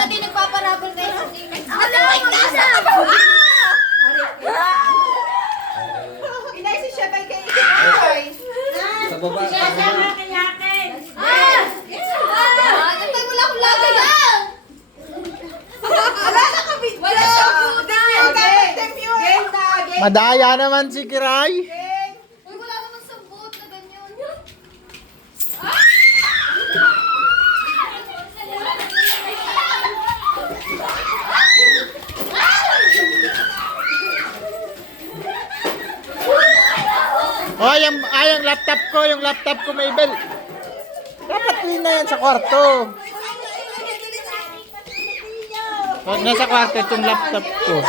na din nagpaparabol kayo sa tingin. Inay si Chef ay kay Ikay. Sa baba. Nagtay mo lang akong lagay lang. Wala na kami. Wala siyang buda. Madaya naman si Kiray. Uy, wala naman sa boot na ganyan. Oh, yung laptop ko, Mabel. Dapat clean na yan sa kwarto. Pag nasa kwarto itong laptop ko.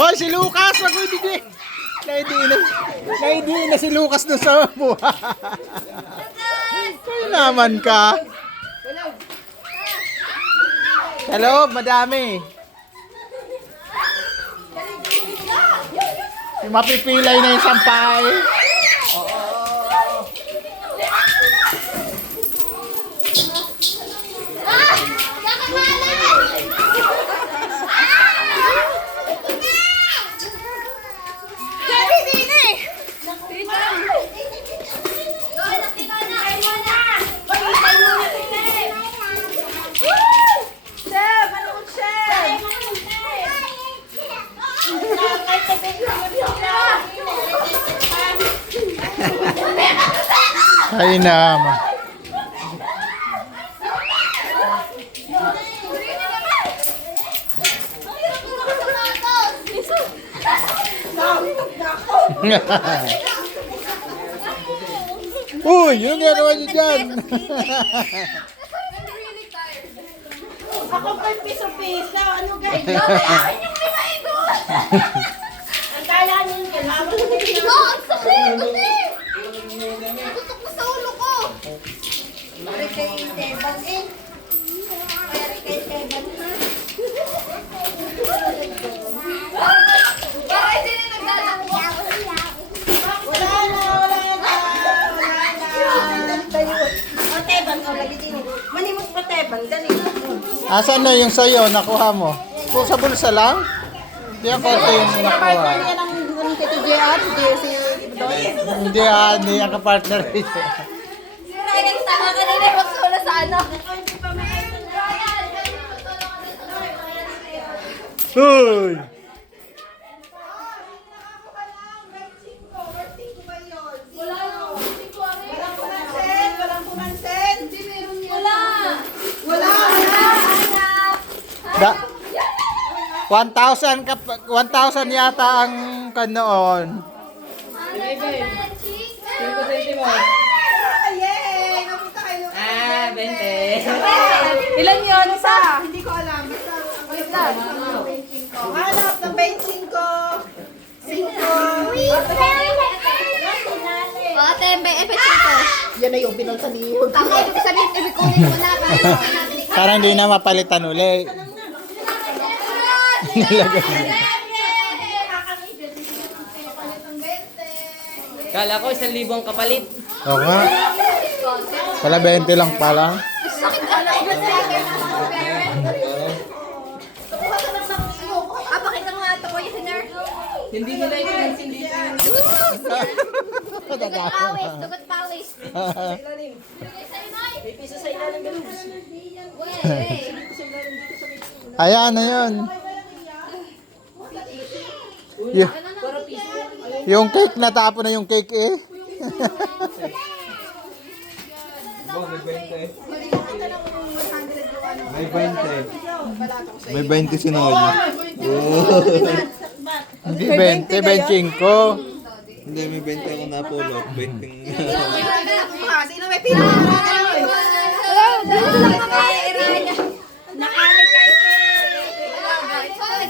Hoy, si Lucas! Wag mo ibigay! Naidi na si Lucas doon sa buha. Ay naman ka. Sa loob, madami. Yung mapipilay na yung sampay. Ay naman. Uy, yung gagawa niyo dyan. Ako pa piso-piso. Ano guys? Ang kaya niyo yung kailangan. Ang sakit! Tutok mo sa ulo ko! Pare kay Teban eh. Pare kay Teban ha. Bakit hindi na naglalako? Wala na. O Teban, o lagi din. Manimot pa Teban, dali. Asan na yung sayo? Nakuha mo? Kung sa bulsa lang? Hindi ako ito yung nakuha. Yan ang kay TJR, si Hindi ang kapartner. Ay, nagtama ka na rin magsula sa ano. Uy! Walang pumansin. Wala! Da 1,000 yata ang kanoon. Yay! Napunta kayo. 20. Ilan yun? Isa? Hindi ko alam. Wait lang. Hanap ng 25. 5. Ate, may epechito. Yan na yung pinunta niyo. Tama, ibig sabihin, ibig kunin mo na. Parang hindi na mapalitan uli. Kala ko 1,000 ang kapalit. Oo nga. Pala 20 lang pala. Sakit ala. Pakita mo nga ito ko yung sinner. Hindi nila ipinansin dito yung... Dugot pawis, dugot pawis. May piso sa ilalim ng lubos. Ayan na yun. Yung cake, natapon na yung cake eh. May 20. May 20 si Noel. Hindi 20, 25. Hindi, may 20 ako napulot. 20. Sino may pinaka? Wala, dito lang mga area niya. Nakali kay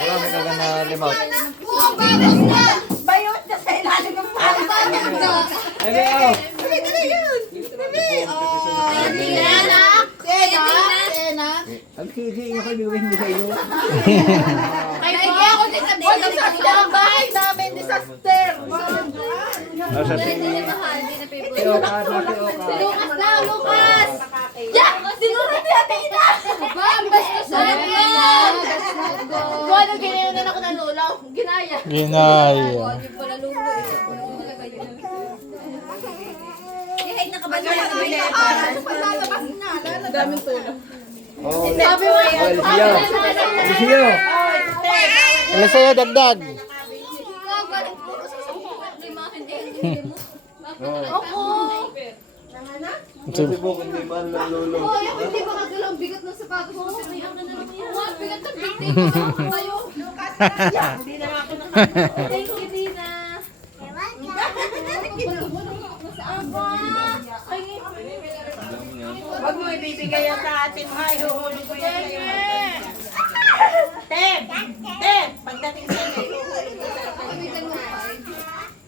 Marami ka na limot. Bayot na sa ilalim ng pala. Ay, oh. Naigi ako din sa bola sa bahay namin, disaster. Lukas na, Lukas! Yeah! Sinunod niya, tita! Bam, basta sa yan! Kung ano, ginayon ako ng lulaw. Ginaya. Ginaya. Yung pala lulo eh. Kahit nakabagay na kami paglalabas na. Daming tulong. Sabi mo yan. Wala sa'yo, dagdag. Gagaling puro sa sabukan. Lima, hindi mo. Ako. Kasi po, hindi ba nalulo? Hoy, ako hindi ba kagalang bigat ng sapatos ko? May ang na lang yan. What? Bigat ng bigat. Tayo. Lukas na. Hindi na ako nakakita. Thank you, Dina. Sa aba. Ay, Huwag mo ibibigay yan sa atin. Ay, huhulog ko yan sa'yo. Teb! Teb! Pagdating sa inyo,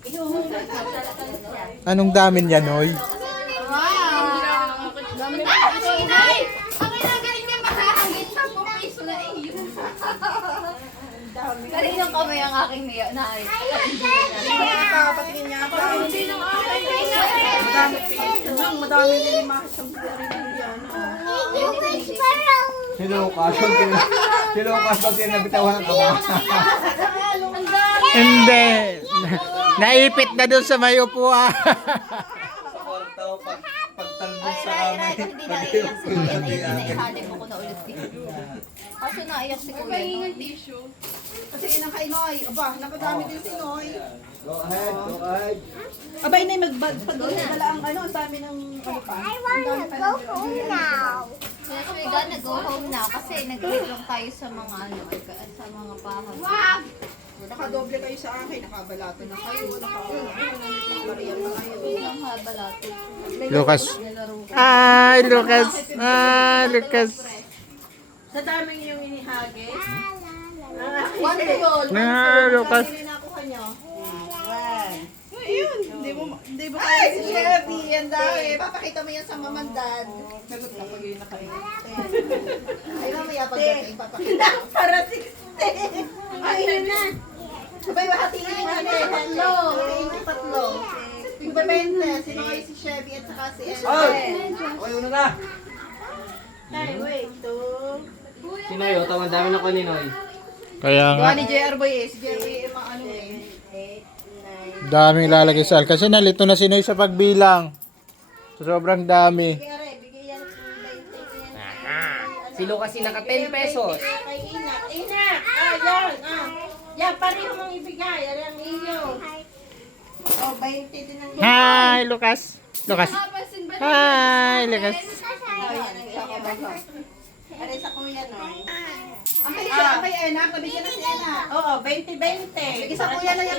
ihuhulog ko. Anong dami niyan, Noy? Inay! Ang inagaling niya makahangit sa piso na iyo. Kaninang kamay ang aking naay. Patingin niya ako. Hindi nang aking Madami din yung mga isang yan. Si Lucas, pag nabitawan ng kama. Hindi. Naipit na doon sa may upuan. Pagtalbog sa kamay. Hindi na iiyak si Kuya na yun. Naihalip ako na ulit eh. Kaso naiyak si Kuya. Pahingin tissue. Kasi yun ang kay Noy. Aba, nakadami din si Noy. Go ahead, go ahead. Aba, inay magdala ang ano, ang dami ng ano pa. Kaya kami nag-go home now kasi nag-itlong tayo sa mga ano, sa mga pahaw. Wow! Nakadoble kayo sa akin, nakabalato na kayo, naka-bariyan na kayo. Nakabalato. Lucas. Ay, Lucas. Ay, Lucas. Sa dami yung inihagi. One to yun. Ay, Lucas. Nakuha nyo. Ayun, hindi mo kaya si Shelby, yan dami. Papakita mo yan sa mamandad. Sagot na pag yun na kayo. Ay, mamaya pagdating, papakita. Para 60. Ayun na. Sabay, hatiin yung tatlo. Hatiin yung tatlo. Yung 20, sino kayo si Shelby at saka si Ellen. Okay, una na. Ay, wait, two. Sino yun? Tawang dami na ko ni Noy. Kaya nga, Ni JR Boy eh. Si JR Boy eh, ano eh. daming lalagay sa al. Kasi nalito na si Noy sa pagbilang. So, sobrang dami. Kaya bigay yan ng 20 yan. Si Lucas naka 10 pesos. Kay Ina. Ina! Yan! Yan, pareho mong ibigay. Yan ang iyo. Oh, 20 din ang iyo. Hi, Lucas. Lucas. Hi, Lucas. Oh, yan ang isa ko ba? Aray sa kuya, no? Ang kay Ena, nabigyan na si Ena. Oo, 20-20. Sige sa kuya na yan.